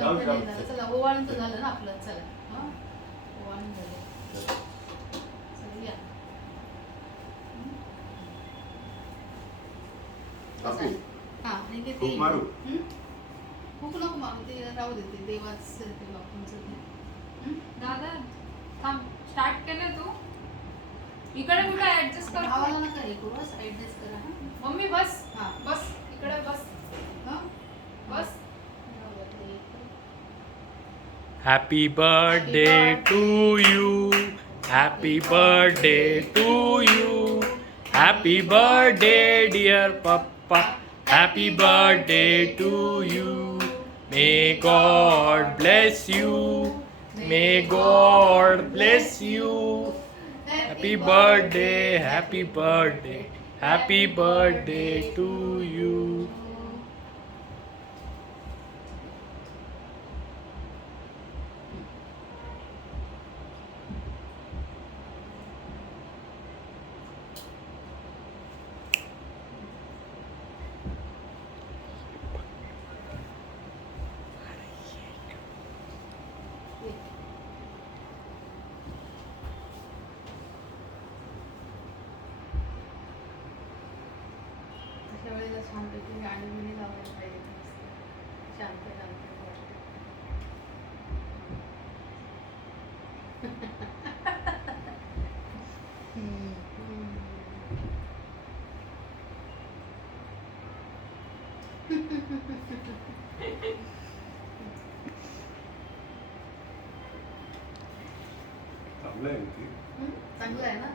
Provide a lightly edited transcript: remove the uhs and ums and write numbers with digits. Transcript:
पंथ नाही झालं. चला ओवाळून तर झालं ना आपलं. चला हा ओवाळून झालं. चला या. हा आणि किती खूप मारू खूप नको मारू ते राहू देते देवाच ते बापूंचं दादा थांब स्टार्ट केलं तू इकडे कुठे ऍडजस्ट कर भावाला नका हे करू ऍडजस्ट करा हा मम्मी बस हा बस इकडे बस हा बस Happy birthday to you. Happy birthday to you. Happy birthday, dear Papa. Happy birthday to you. May God bless you. May God bless you. Happy birthday, happy birthday, happy birthday to you. अशा वेळेला शांततेने गाणी बिणी लावायला पाहिजे शांत शांत चांगलं आहे ती चांगलं आहे ना